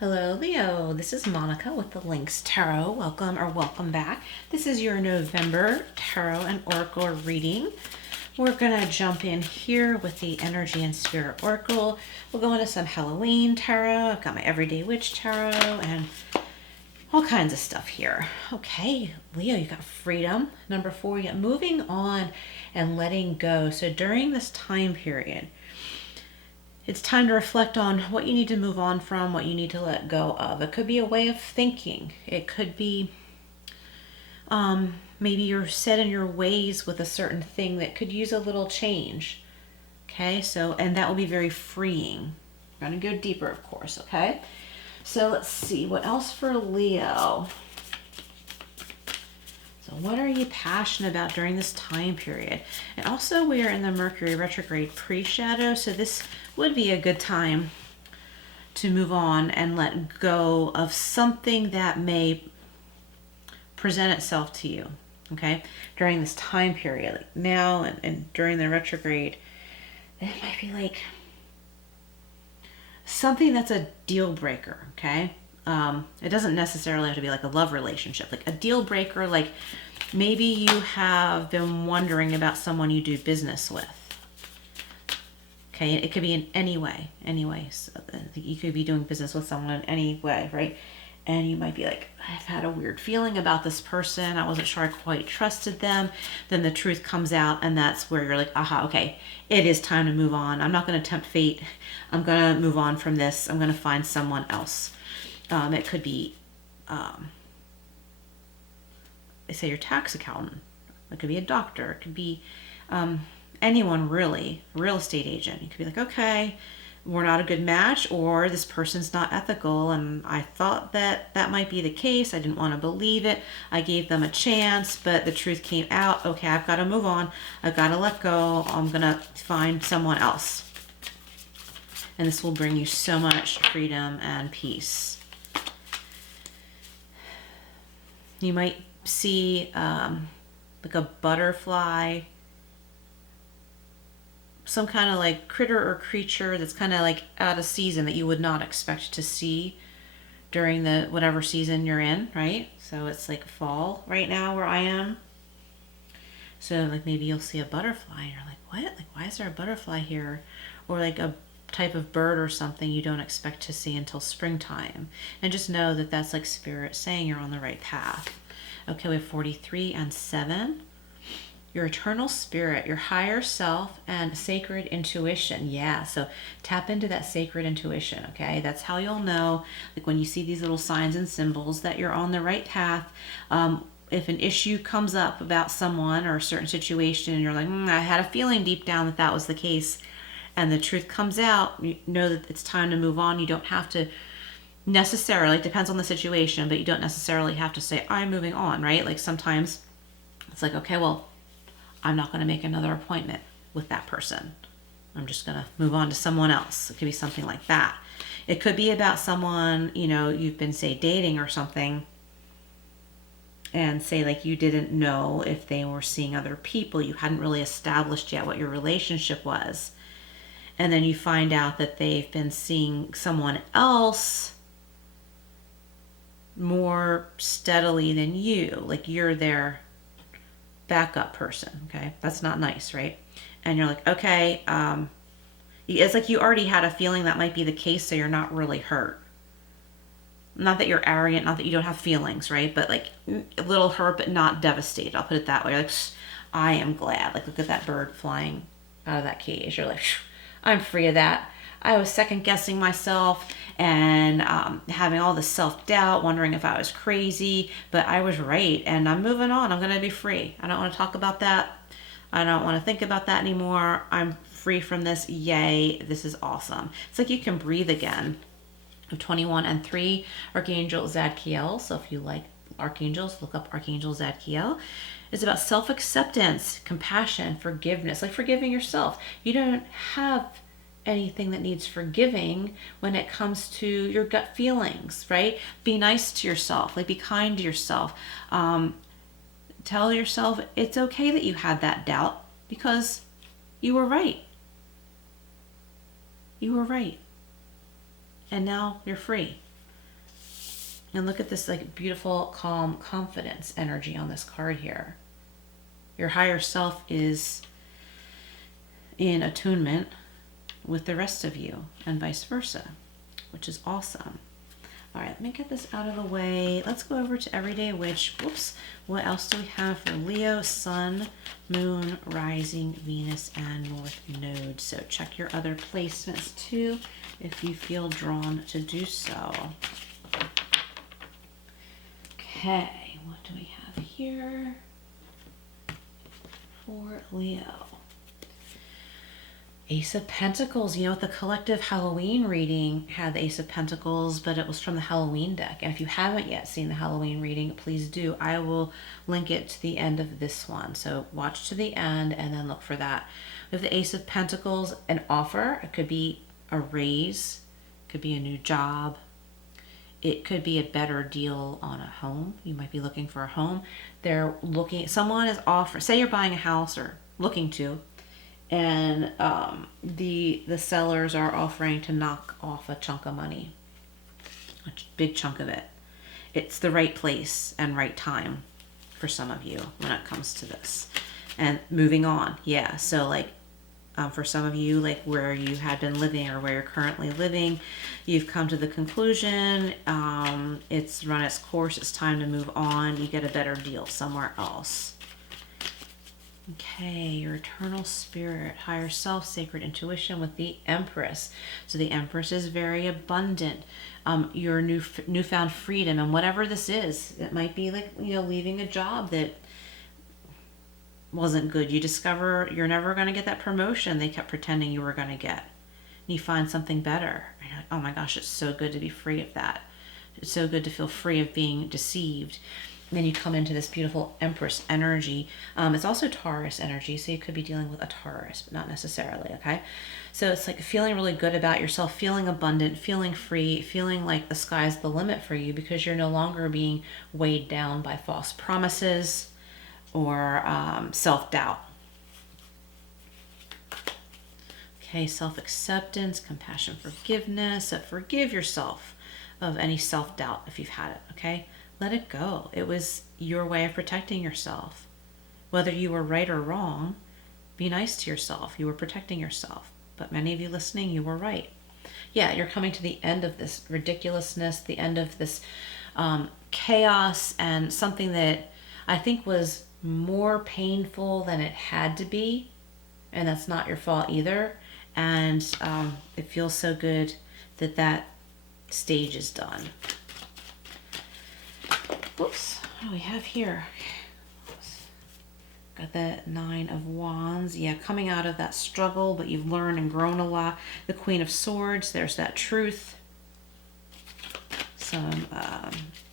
Hello, Leo. This is Monica with the Lynx Tarot. Welcome back. This is your November Tarot and Oracle reading. We're going to jump in here with the Energy and Spirit Oracle. We'll go into some Halloween Tarot. I've got my Everyday Witch Tarot and all kinds of stuff here. Okay, Leo, you got freedom. Number 4, you got moving on and letting go. So during this time period, it's time to reflect on what you need to move on from, what you need to let go of. It could be a way of thinking. It could be maybe you're set in your ways with a certain thing that could use a little change. Okay, so, and that will be very freeing. I'm going to go deeper, of course, okay? So let's see, what else for Leo? So what are you passionate about during this time period? And also we are in the Mercury retrograde pre-shadow, so this would be a good time to move on and let go of something that may present itself to you, okay? During this time period, like now and during the retrograde, it might be like something that's a deal breaker, okay? It doesn't necessarily have to be like a love relationship, like a deal breaker, like maybe you have been wondering about someone you do business with. Okay, it could be in any way. So you could be doing business with someone in any way, right? And you might be like, I've had a weird feeling about this person. I wasn't sure I quite trusted them. Then the truth comes out, and that's where you're like, aha, okay, it is time to move on. I'm not going to tempt fate. I'm going to move on from this. I'm going to find someone else. It could be, say, your tax accountant. It could be a doctor. It could be anyone really, real estate agent. You could be like, okay, we're not a good match, or this person's not ethical, and I thought that might be the case. I didn't want to believe it. I gave them a chance, but the truth came out. Okay, I've got to move on. I've got to let go. I'm going to find someone else. And this will bring you so much freedom and peace. You might see like a butterfly, some kind of like critter or creature that's kind of like out of season that you would not expect to see during the whatever season you're in, right? So it's like fall right now where I am. So like maybe you'll see a butterfly and you're like, what? Like, why is there a butterfly here? Or like a type of bird or something you don't expect to see until springtime. And just know that that's like spirit saying you're on the right path. Okay, we have 43 and 7. Your eternal spirit, your higher self, and sacred intuition. Yeah, so tap into that sacred intuition, okay? That's how you'll know, like when you see these little signs and symbols, that you're on the right path. If an issue comes up about someone or a certain situation and you're like, I had a feeling deep down that was the case, and the truth comes out, you know that it's time to move on. You don't have to necessarily, it depends on the situation, but you don't necessarily have to say, I'm moving on, right? Like sometimes it's like, okay, well, I'm not going to make another appointment with that person. I'm just going to move on to someone else. It could be something like that. It could be about someone, you know, you've been, say, dating or something, and say like you didn't know if they were seeing other people. You hadn't really established yet what your relationship was. And then you find out that they've been seeing someone else more steadily than you. Like you're their backup person, okay? That's not nice, right? And you're like, okay, it's like you already had a feeling that might be the case, so you're not really hurt. Not that you're arrogant, not that you don't have feelings, right? But like a little hurt, but not devastated. I'll put it that way. You're like, I am glad. Like, look at that bird flying out of that cage. You're like, I'm free of that. I was second guessing myself and having all this self-doubt, wondering if I was crazy, but I was right, and I'm moving on. I'm going to be free. I don't want to talk about that. I don't want to think about that anymore. I'm free from this. Yay, this is awesome. It's like you can breathe again. 21 and 3, Archangel Zadkiel. So if you like archangels, look up Archangel Zadkiel. It's about self-acceptance, compassion, forgiveness, like forgiving yourself. You don't have anything that needs forgiving when it comes to your gut feelings, right? Be nice to yourself, like be kind to yourself. Tell yourself it's okay that you had that doubt because you were right. You were right. And now you're free. And look at this like beautiful, calm, confidence energy on this card here. Your higher self is in attunement with the rest of you and vice versa, which is awesome. All right, let me get this out of the way. Let's go over to Everyday Witch. Whoops. What else do we have for Leo, Sun, Moon, Rising, Venus, and North Node? So check your other placements too if you feel drawn to do so. Okay, what do we have here for Leo? Ace of Pentacles. You know, the collective Halloween reading had the Ace of Pentacles, but it was from the Halloween deck. And if you haven't yet seen the Halloween reading, please do. I will link it to the end of this one. So watch to the end and then look for that. With the Ace of Pentacles, an offer. It could be a raise. It could be a new job. It could be a better deal on a home. You might be looking for a home. They're looking, someone is offering, say you're buying a house or looking to, and the sellers are offering to knock off a chunk of money, a big chunk of it. It's the right place and right time for some of you when it comes to this. And moving on, yeah. So like for some of you, like where you had been living or where you're currently living, you've come to the conclusion, it's run its course, it's time to move on. You get a better deal somewhere else. Okay, your eternal spirit, higher self, sacred intuition with the Empress. So the Empress is very abundant. Your newfound freedom and whatever this is. It might be like, you know, leaving a job that wasn't good. You discover you're never going to get that promotion they kept pretending you were going to get. And you find something better. And you're like, oh my gosh, it's so good to be free of that. It's so good to feel free of being deceived. And then you come into this beautiful Empress energy. It's also Taurus energy, so you could be dealing with a Taurus, but not necessarily, okay? So it's like feeling really good about yourself, feeling abundant, feeling free, feeling like the sky's the limit for you because you're no longer being weighed down by false promises or self-doubt. Okay, self-acceptance, compassion, forgiveness. So forgive yourself of any self-doubt if you've had it, okay? Let it go. It was your way of protecting yourself. Whether you were right or wrong, be nice to yourself. You were protecting yourself. But many of you listening, you were right. Yeah, you're coming to the end of this ridiculousness, the end of this chaos, and something that I think was more painful than it had to be. And that's not your fault either. And it feels so good that that stage is done. Whoops, what do we have here? Got the Nine of Wands. Yeah, coming out of that struggle, but you've learned and grown a lot. The Queen of Swords, there's that truth. Some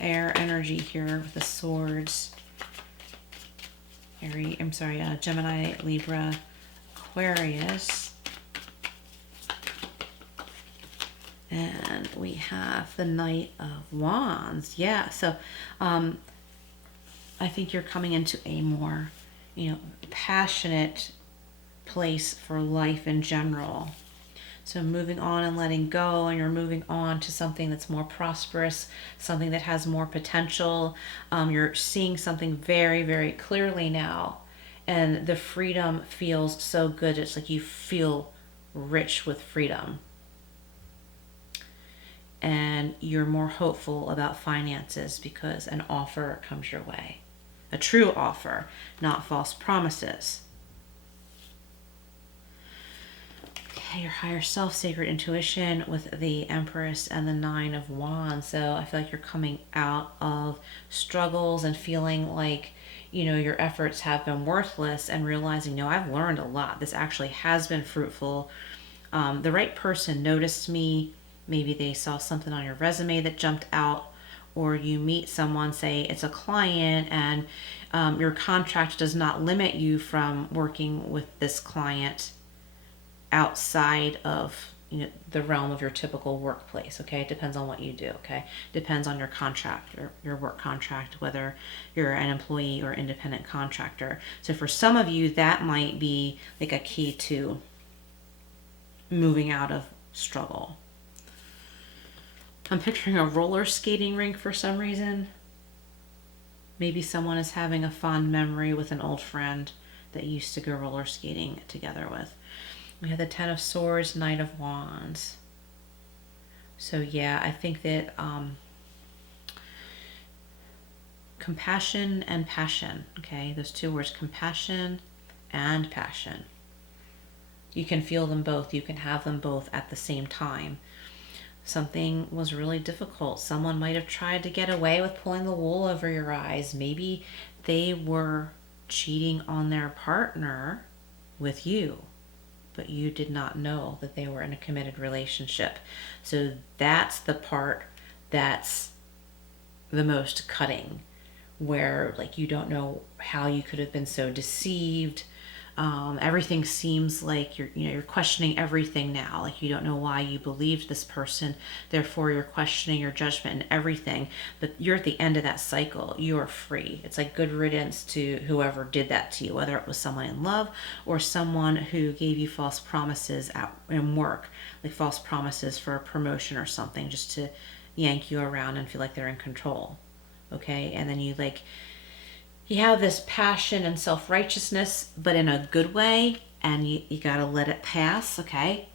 air energy here with the swords. Gemini, Libra, Aquarius. And we have the Knight of Wands. Yeah, so I think you're coming into a more, passionate place for life in general. So moving on and letting go, and you're moving on to something that's more prosperous, something that has more potential. You're seeing something very, very clearly now. And the freedom feels so good. It's like you feel rich with freedom. And you're more hopeful about finances because an offer comes your way. A true offer, not false promises. Okay, your higher self, sacred intuition with the Empress and the Nine of Wands. So I feel like you're coming out of struggles and feeling like, your efforts have been worthless and realizing, no, I've learned a lot. This actually has been fruitful. The right person noticed me. Maybe they saw something on your resume that jumped out, or you meet someone, say it's a client, and your contract does not limit you from working with this client outside of the realm of your typical workplace. Okay, it depends on what you do. Okay, depends on your contract, your work contract, whether you're an employee or independent contractor. So for some of you, that might be like a key to moving out of struggle. I'm picturing a roller skating rink for some reason. Maybe someone is having a fond memory with an old friend that you used to go roller skating together with. We have the Ten of Swords, Knight of Wands. So yeah, I think that compassion and passion, okay, those two words, compassion and passion. You can feel them both. You can have them both at the same time. Something was really difficult. Someone might have tried to get away with pulling the wool over your eyes. Maybe they were cheating on their partner with you, but you did not know that they were in a committed relationship. So that's the part that's the most cutting, where like you don't know how you could have been so deceived. Everything seems like you're questioning everything now. Like you don't know why you believed this person, therefore you're questioning your judgment and everything. But you're at the end of that cycle. You are free. It's like good riddance to whoever did that to you, whether it was someone in love or someone who gave you false promises in work, like false promises for a promotion or something, just to yank you around and feel like they're in control. Okay, and then you have this passion and self-righteousness, but in a good way, and you got to let it pass, okay?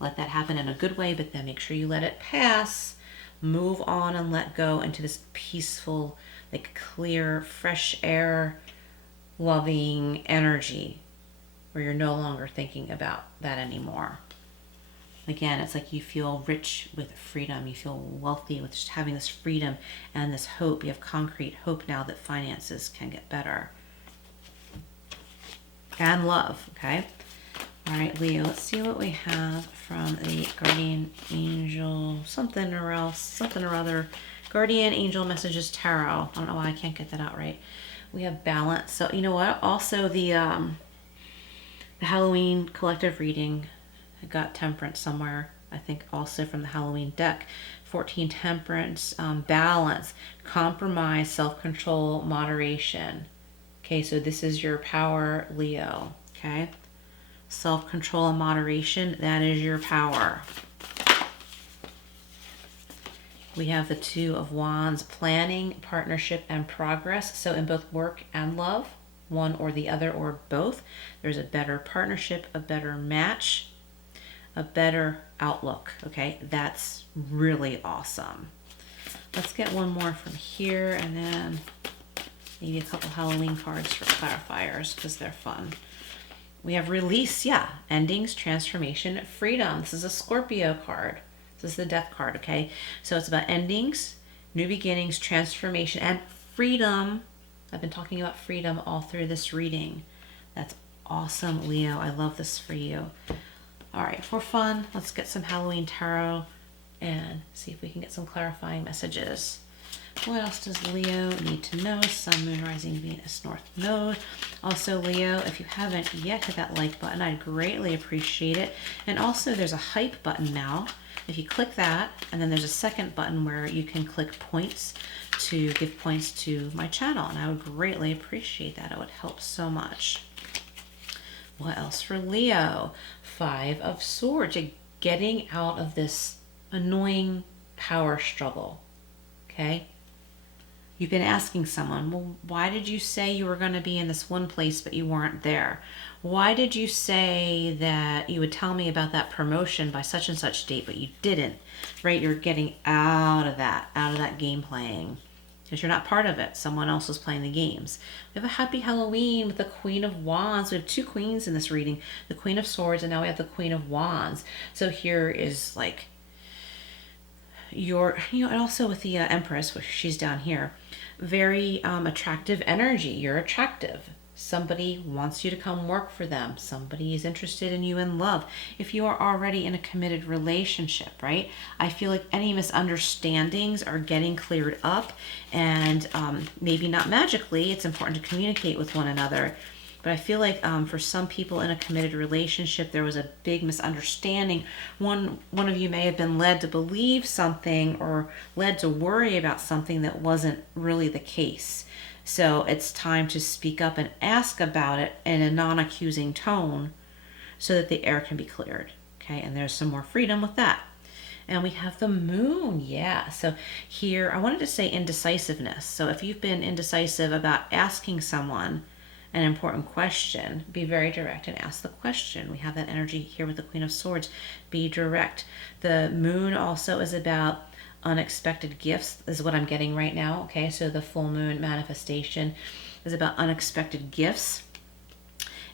Let that happen in a good way, but then make sure you let it pass. Move on and let go into this peaceful, like clear, fresh air, loving energy where you're no longer thinking about that anymore. Again, it's like you feel rich with freedom. You feel wealthy with just having this freedom and this hope. You have concrete hope now that finances can get better. And love, okay? All right, Leo, let's see what we have from the guardian angel, something or other. Guardian angel messages tarot. I don't know why I can't get that out right. We have balance. So, you know what? Also, the Halloween collective reading, I got temperance somewhere, I think also from the Halloween deck. 14 temperance, balance, compromise, self-control, moderation. Okay, so this is your power, Leo. Okay, self-control and moderation, that is your power. We have the Two of Wands, planning, partnership, and progress. So in both work and love, one or the other or both, there's a better partnership, a better match, a better outlook. Okay, that's really awesome. Let's get one more from here, and then maybe a couple Halloween cards for clarifiers because they're fun. We have release, yeah, endings, transformation, freedom. This is a Scorpio card. This is the death card, okay? So it's about endings, new beginnings, transformation, and freedom. I've been talking about freedom all through this reading. That's awesome, Leo. I love this for you. All right, for fun, let's get some Halloween tarot and see if we can get some clarifying messages. What else does Leo need to know? Sun, Moon, Rising, Venus, North Node. Also, Leo, if you haven't yet hit that like button, I'd greatly appreciate it. And also, there's a hype button now. If you click that, and then there's a second button where you can click points to give points to my channel, and I would greatly appreciate that. It would help so much. What else for Leo? Five of Swords. You're getting out of this annoying power struggle. Okay? You've been asking someone, well, why did you say you were going to be in this one place but you weren't there? Why did you say that you would tell me about that promotion by such and such date but you didn't? Right? You're getting out of that game playing. Because you're not part of it. Someone else is playing the games. We have a happy Halloween with the Queen of Wands. We have two queens in this reading. The Queen of Swords, and now we have the Queen of Wands. So here is like and also with the Empress, which she's down here. Very attractive energy. You're attractive. Somebody wants you to come work for them. Somebody is interested in you in love. If you are already in a committed relationship, right? I feel like any misunderstandings are getting cleared up, and maybe not magically. It's important to communicate with one another. But I feel like for some people in a committed relationship, there was a big misunderstanding. One of you may have been led to believe something or led to worry about something that wasn't really the case. So it's time to speak up and ask about it in a non-accusing tone so that the air can be cleared. Okay, and there's some more freedom with that. And we have the moon. Yeah. So here, I wanted to say indecisiveness. So if you've been indecisive about asking someone an important question, be very direct and ask the question. We have that energy here with the Queen of Swords. Be direct. The moon also is about unexpected gifts, is what I'm getting right now. Okay. So the full moon manifestation is about unexpected gifts.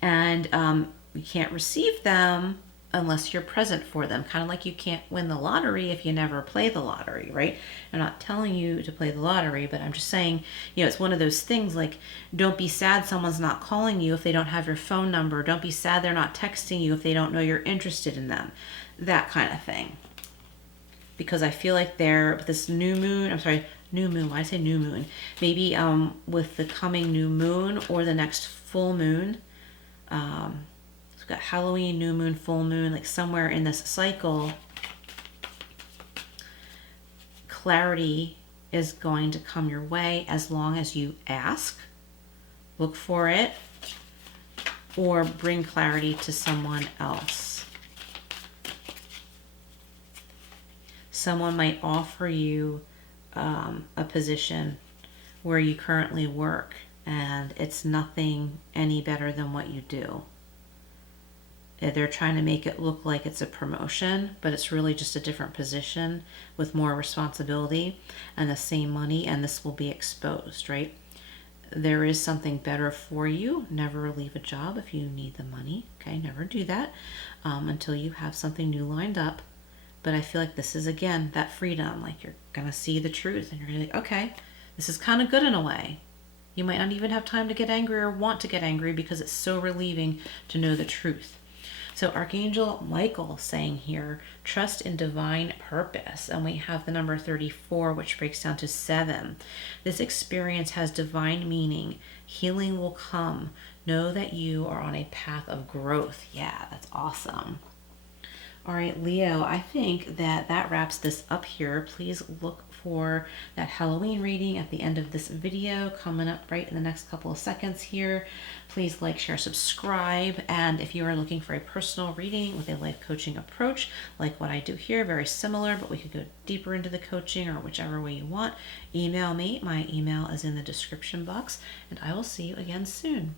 And you can't receive them unless you're present for them. Kind of like you can't win the lottery if you never play the lottery, right? I'm not telling you to play the lottery, but I'm just saying, it's one of those things like, don't be sad someone's not calling you if they don't have your phone number. Don't be sad they're not texting you if they don't know you're interested in them. That kind of thing. Because I feel like this new moon, why did I say new moon? Maybe with the coming new moon or the next full moon, we've got Halloween, new moon, full moon, like somewhere in this cycle, clarity is going to come your way as long as you ask, look for it, or bring clarity to someone else. Someone might offer you a position where you currently work, and it's nothing any better than what you do. They're trying to make it look like it's a promotion, but it's really just a different position with more responsibility and the same money, and this will be exposed, right? There is something better for you. Never leave a job if you need the money, okay? Never do that until you have something new lined up. But I feel like this is, again, that freedom. Like, you're going to see the truth, and you're going to be like, okay, this is kind of good in a way. You might not even have time to get angry or want to get angry because it's so relieving to know the truth. So Archangel Michael saying here, trust in divine purpose. And we have the number 34, which breaks down to 7. This experience has divine meaning. Healing will come. Know that you are on a path of growth. Yeah, that's awesome. All right, Leo, I think that wraps this up here. Please look for that Halloween reading at the end of this video coming up right in the next couple of seconds here. Please like, share, subscribe. And if you are looking for a personal reading with a life coaching approach, like what I do here, very similar, but we could go deeper into the coaching or whichever way you want, email me. My email is in the description box, and I will see you again soon.